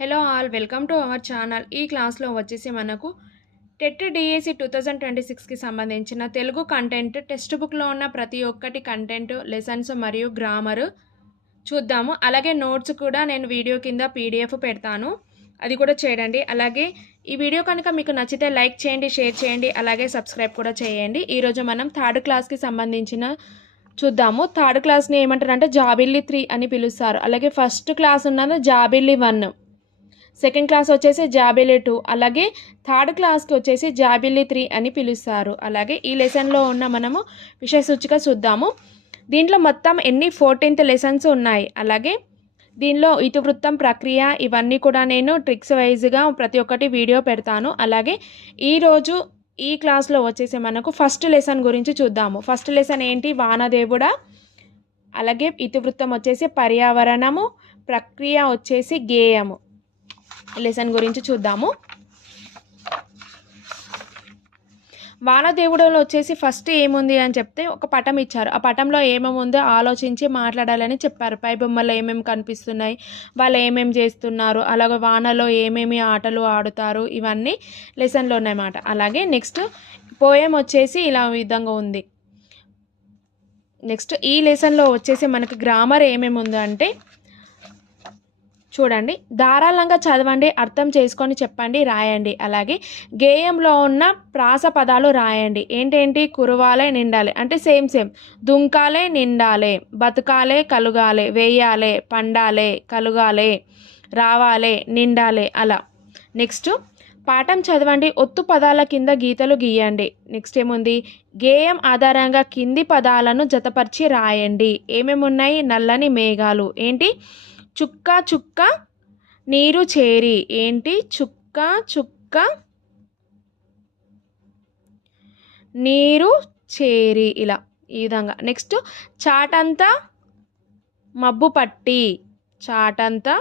Hello all welcome to our channel. ఈ క్లాస్లో వచ్చేసి మనకు టెట్ డిఎస్సి 2026కి సంబంధించిన తెలుగు కంటెంట్ టెక్స్ట్ బుక్లో ఉన్న ప్రతి ఒక్కటి కంటెంట్ లెసన్స్ మరియు గ్రామర్ చూద్దాము. అలాగే నోట్స్ కూడా నేను వీడియో కింద పీడిఎఫ్ పెడతాను, అది కూడా చేయండి. అలాగే ఈ వీడియో కనుక మీకు నచ్చితే లైక్ చేయండి, షేర్ చేయండి, అలాగే సబ్స్క్రైబ్ కూడా చేయండి. ఈరోజు మనం థర్డ్ క్లాస్కి సంబంధించిన చూద్దాము. థర్డ్ క్లాస్ని ఏమంటారంటే జాబిల్లి 3 అని పిలుస్తారు. అలాగే ఫస్ట్ క్లాస్ ఉన్నది జాబిల్లి 1, సెకండ్ క్లాస్ వచ్చేసి జాబిల్లి 2, అలాగే థర్డ్ క్లాస్కి వచ్చేసి జాబిల్లి 3 అని పిలుస్తారు. అలాగే ఈ లెసన్లో ఉన్న మనము విషయ సూచిక చూద్దాము. దీంట్లో మొత్తం 14th లెసన్స్ ఉన్నాయి. అలాగే దీనిలో ఇతివృత్తం ప్రక్రియ ఇవన్నీ కూడా నేను ట్రిక్స్ వైజ్గా ప్రతి ఒక్కటి వీడియో పెడతాను. అలాగే ఈరోజు ఈ క్లాస్లో వచ్చేసి మనకు ఫస్ట్ లెసన్ గురించి చూద్దాము. ఫస్ట్ లెసన్ ఏంటి? వానదేవుడా. అలాగే ఇతివృత్తం వచ్చేసి పర్యావరణము, ప్రక్రియ వచ్చేసి గేయము. లెసన్ గురించి చూద్దాము. వానదేవుడులో వచ్చేసి ఫస్ట్ ఏముంది అని చెప్తే ఒక పటం ఇచ్చారు. ఆ పటంలో ఏమేమి ఉందో ఆలోచించి మాట్లాడాలని చెప్పారు. పై బొమ్మలో ఏమేమి కనిపిస్తున్నాయి, వాళ్ళు ఏమేమి చేస్తున్నారు, అలాగే వానలో ఏమేమి ఆటలు ఆడుతారు, ఇవన్నీ లెసన్లో ఉన్నాయన్నమాట. అలాగే నెక్స్ట్ పోయం వచ్చేసి ఇలా విధంగా ఉంది. నెక్స్ట్ ఈ లెసన్లో వచ్చేసి మనకి గ్రామర్ ఏమేమి ఉందో అంటే చూడండి. ధారాళంగా చదవండి, అర్థం చేసుకొని చెప్పండి, రాయండి. అలాగే గేయంలో ఉన్న ప్రాస పదాలు రాయండి. ఏంటేంటి? కురవాలే, నిండాలి అంటే సేమ్. దుంకాలే, నిండాలే, బతకాలే, కలుగాలే, వేయాలే, పండాలే, కలుగాలే, రావాలే, నిండాలే, అలా. నెక్స్ట్ పాఠం చదవండి, ఒత్తు పదాల కింద గీతలు గీయండి. నెక్స్ట్ ఏముంది? గేయం ఆధారంగా కింది పదాలను జతపరిచి రాయండి. ఏమేమి ఉన్నాయి? నల్లని మేఘాలు, ఏంటి? చుక్క చుక్క నీరు చేరి, ఏంటి? చుక్క చుక్క నీరు చేరి, ఇలా ఈ విధంగా. నెక్స్ట్ చాటంతా మబ్బు పట్టి, చాటంతా